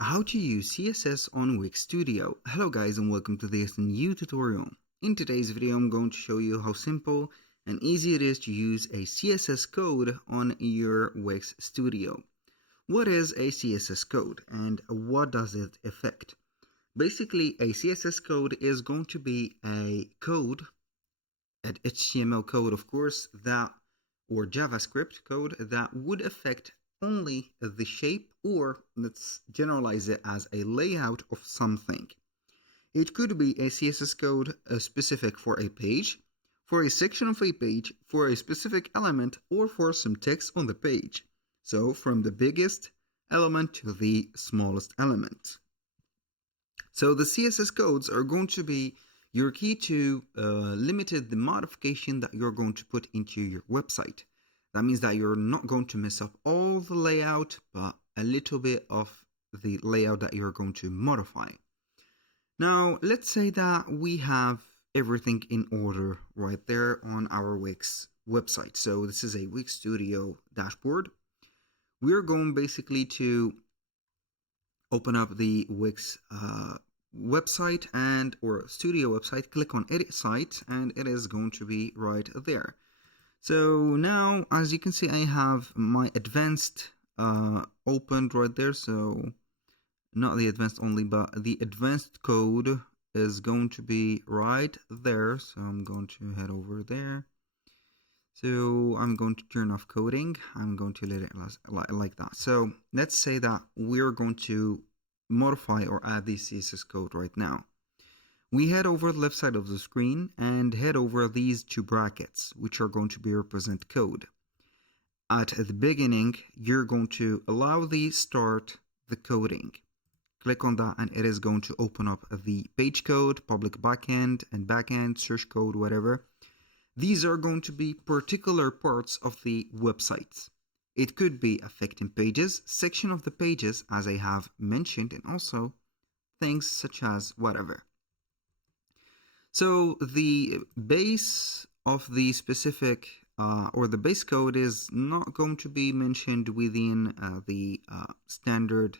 How to use CSS on Wix Studio. Hello guys and welcome to this new tutorial. In today's video I'm going to show you how simple and easy it is to use a CSS code on your Wix Studio. What is a CSS code and what does it affect? Basically, a CSS code is going to be a code, an HTML code of course, or JavaScript code that would affect only the shape, or let's generalize it as a layout of something. It could be a CSS code specific for a page, for a section of a page, for a specific element, or for some text on the page. So from the biggest element to the smallest element. So the CSS codes are going to be your key to limited the modification that you're going to put into your website. That means that you're not going to mess up all the layout, but a little bit of the layout that you're going to modify. Now, let's say that we have everything in order right there on our Wix website. So this is a Wix Studio dashboard. We're going basically to open up the Wix website or studio website, click on edit site, and it is going to be right there. So now, as you can see, I have my advanced opened right there. So not the advanced only, but the advanced code is going to be right there. So I'm going to head over there. So I'm going to turn off coding. I'm going to let it like that. So let's say that we're going to modify or add the CSS code right now. We head over the left side of the screen and head over these two brackets, which are going to be represent code. At the beginning, you're going to allow the start the coding. Click on that and it is going to open up the page code, public backend and backend, search code, whatever. These are going to be particular parts of the website. It could be affecting pages, section of the pages as I have mentioned, and also things such as whatever. So the base of the specific or the base code is not going to be mentioned within the standard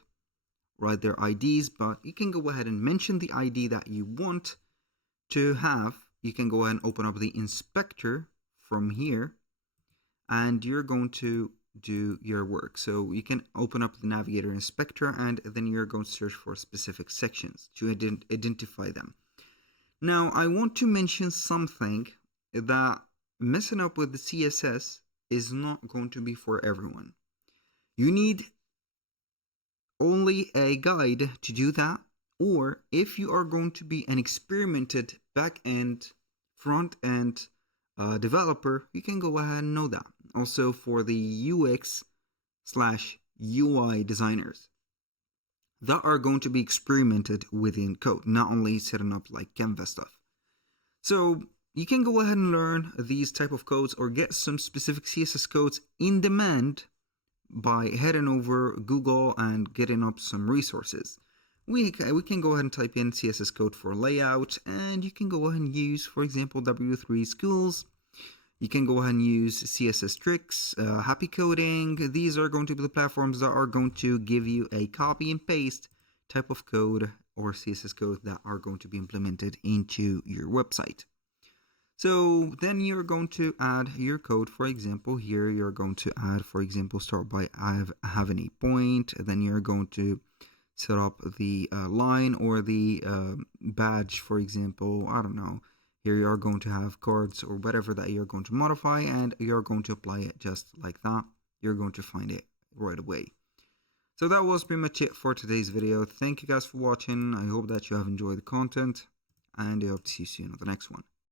right there IDs, but you can go ahead and mention the ID that you want to have. You can go ahead and open up the inspector from here and you're going to do your work. So you can open up the navigator inspector and then you're going to search for specific sections to identify them. Now, I want to mention something that messing up with the CSS is not going to be for everyone. You need only a guide to do that, or if you are going to be an experimented back-end, front-end developer, you can go ahead and know that. Also for the UX/UI designers that are going to be experimented within code, not only setting up like Canva stuff. So you can go ahead and learn these type of codes or get some specific CSS codes in demand by heading over Google and getting up some resources. We can go ahead and type in CSS code for layout, and you can go ahead and use, for example, W3 Schools. You can go ahead and use CSS Tricks, Happy Coding. These are going to be the platforms that are going to give you a copy and paste type of code or CSS code that are going to be implemented into your website. So then you're going to add your code. For example, here you're going to add, for example, start by having a point. Then you're going to set up the line or the badge, for example. I don't know. Here you are going to have cards or whatever that you're going to modify, and you're going to apply it just like that. You're going to find it right away. So that was pretty much it for today's video. Thank you guys for watching. I hope that you have enjoyed the content, and I hope to see you soon on the next one.